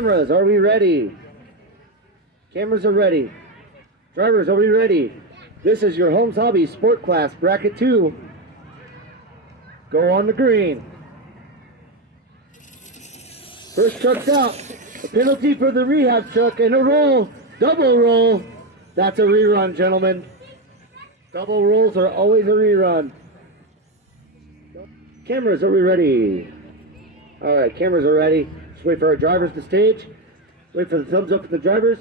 Cameras, are we ready? Cameras are ready. Drivers, are we ready? This is your Holmes Hobby Sport Class Bracket 2. Go on the green. First truck's out. A penalty for the rehab truck and a roll. Double roll. That's a rerun, gentlemen. Double rolls are always a rerun. Cameras, are we ready? All right, cameras are ready. Just wait for our drivers to stage. Wait for the thumbs up from the drivers.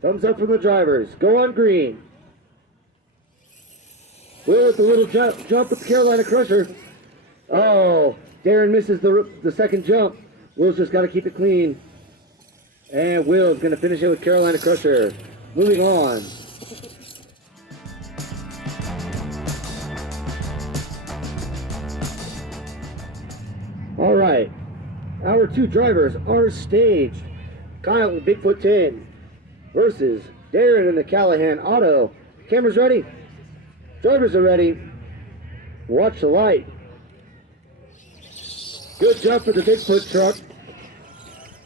Thumbs up from the drivers. Go on green. Will with the little jump with the Carolina Crusher. Oh, Darren misses the second jump. Will's just got to keep it clean. And Will's going to finish it with Carolina Crusher. Moving on. All right. Our two drivers are staged. Kyle and Bigfoot 10 versus Darren in the Callahan Auto. Cameras ready? Drivers are ready. Watch the light. Good jump for the Bigfoot truck.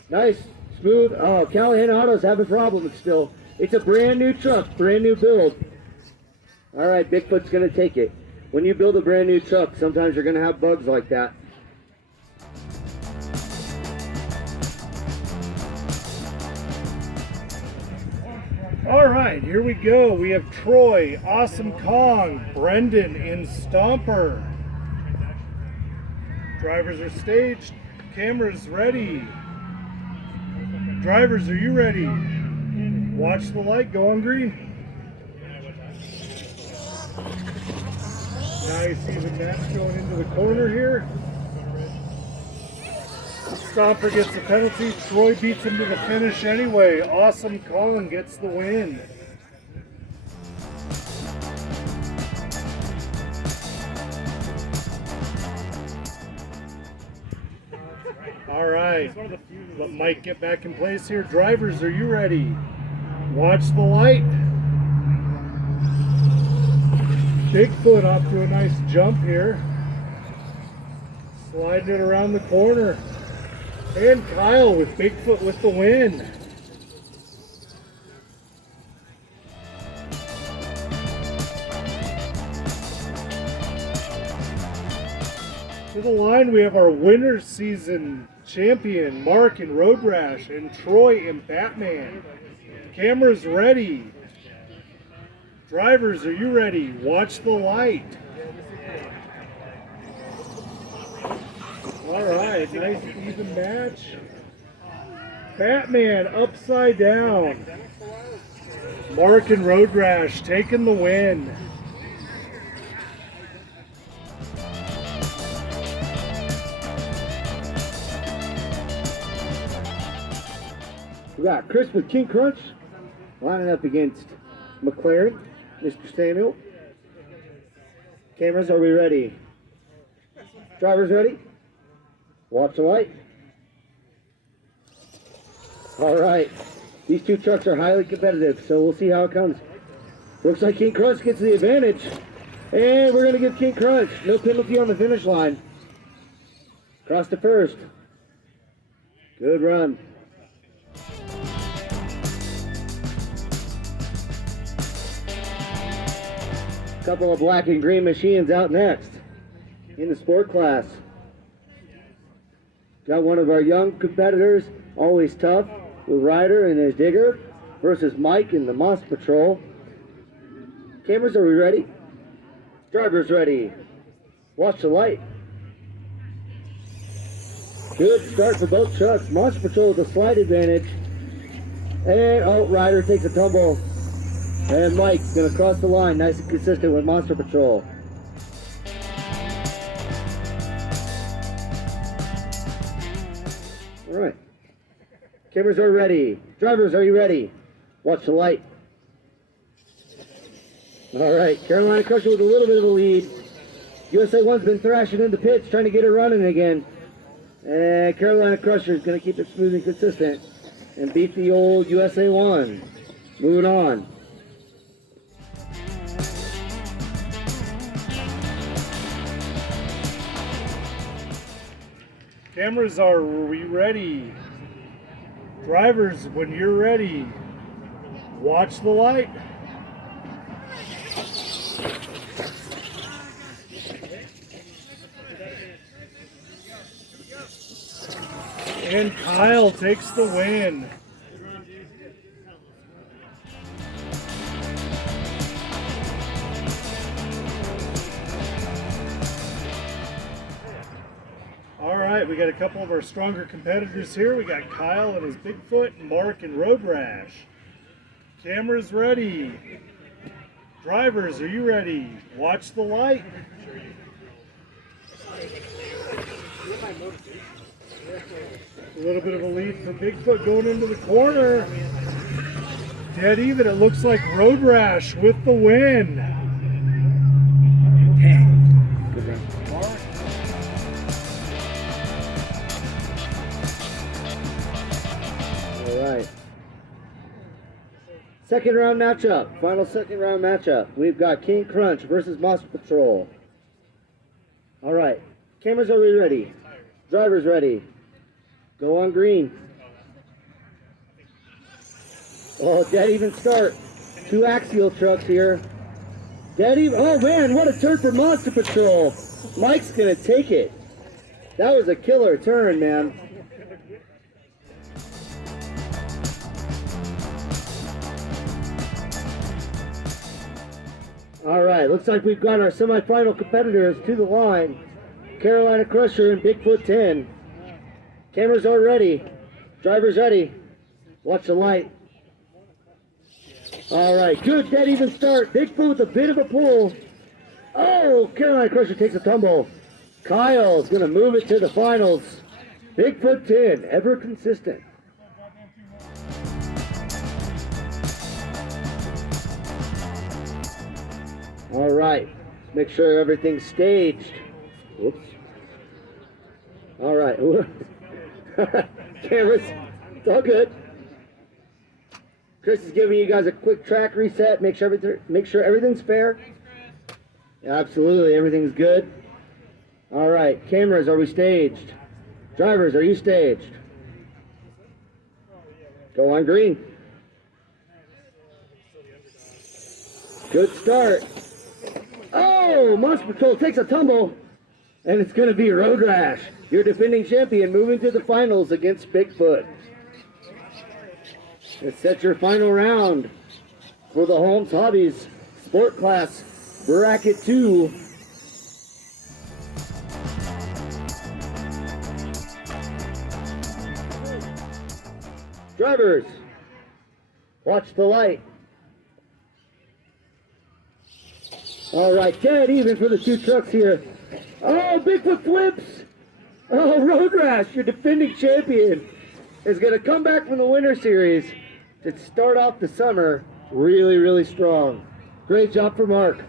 Nice, smooth. Oh, Callahan Auto's having problems still. It's a brand new truck, brand new build. All right, Bigfoot's gonna take it. When you build a brand new truck, sometimes you're gonna have bugs like that. All right, here we go. We have Troy, Awesome Kong, Brendan, and Stomper. Drivers are staged. Cameras ready. Drivers, are you ready? Watch the light. Go on green. Nice even match going into the corner here. Stomper gets the penalty. Troy beats him to the finish anyway. Awesome Kong gets the win. All right, let Mike get back in place here. Drivers, are you ready? Watch the light. Bigfoot off to a nice jump here. Sliding it around the corner. And Kyle with Bigfoot with the win. To the line we have our winter season champion, Mark and Road Rash, and Troy and Batman. Cameras ready. Drivers, are you ready? Watch the light. All right, nice even match. Batman upside down. Mark and Road Rash taking the win. We got Chris with King Crunch lining up against McLaren, Mr. Samuel. Cameras, are we ready? Drivers ready? Watch the light. All right. These two trucks are highly competitive, so we'll see how it comes. Looks like King Crunch gets the advantage. And we're going to give King Crunch no penalty on the finish line. Cross to first. Good run. Couple of black and green machines out next in the sport class. Got one of our young competitors, always tough, with Ryder and his digger, versus Mike in the Monster Patrol. Cameras, are we ready? Drivers ready. Watch the light. Good start for both trucks. Monster Patrol with a slight advantage. And, oh, Ryder takes a tumble. And Mike's going to cross the line, nice and consistent with Monster Patrol. All right. Cameras are ready. Drivers, are you ready? Watch the light. All right, Carolina Crusher with a little bit of a lead. USA 1's been thrashing in the pits, trying to get it running again. And Carolina Crusher is going to keep it smooth and consistent and beat the old USA 1. Moving on. Cameras, are we ready? Drivers, when you're ready, watch the light. And Kyle takes the win. All right, we got a couple of our stronger competitors here. We got Kyle and his Bigfoot, and Mark and Road Rash. Cameras ready. Drivers, are you ready? Watch the light. A little bit of a lead for Bigfoot going into the corner. Dead even, it looks like Road Rash with the win. Good run. All right. Second round matchup. Final second round matchup. We've got King Crunch versus Monster Patrol. All right. Cameras, are we ready? Drivers ready. Go on green. Oh, dead even start. Two axial trucks here. Dead even. Oh man, what a turn for Monster Patrol. Mike's gonna take it. That was a killer turn, man. All right, looks like we've got our semifinal competitors to the line. Carolina Crusher and Bigfoot 10. Cameras are ready. Drivers ready. Watch the light. All right, good dead even start. Bigfoot with a bit of a pull. Oh, Carolina Crusher takes a tumble. Kyle's gonna move it to the finals. Bigfoot 10, ever consistent. All right, make sure everything's staged. Whoops. All right. Cameras, it's all good. Chris is giving you guys a quick track reset. Make sure everything's fair. Absolutely, everything's good. All right, cameras, are we staged? Drivers, are you staged? Go on green. Good start. Oh, Monster Patrol takes a tumble, and it's going to be Road Rash, your defending champion, moving to the finals against Bigfoot. Let's set your final round for the Holmes Hobbies Sport Class Bracket 2. Drivers, watch the light. All right, dead even for the two trucks here. Oh, Bigfoot flips. Oh, Road Rash, your defending champion, is going to come back from the Winter Series to start off the summer really, really strong. Great job for Mark.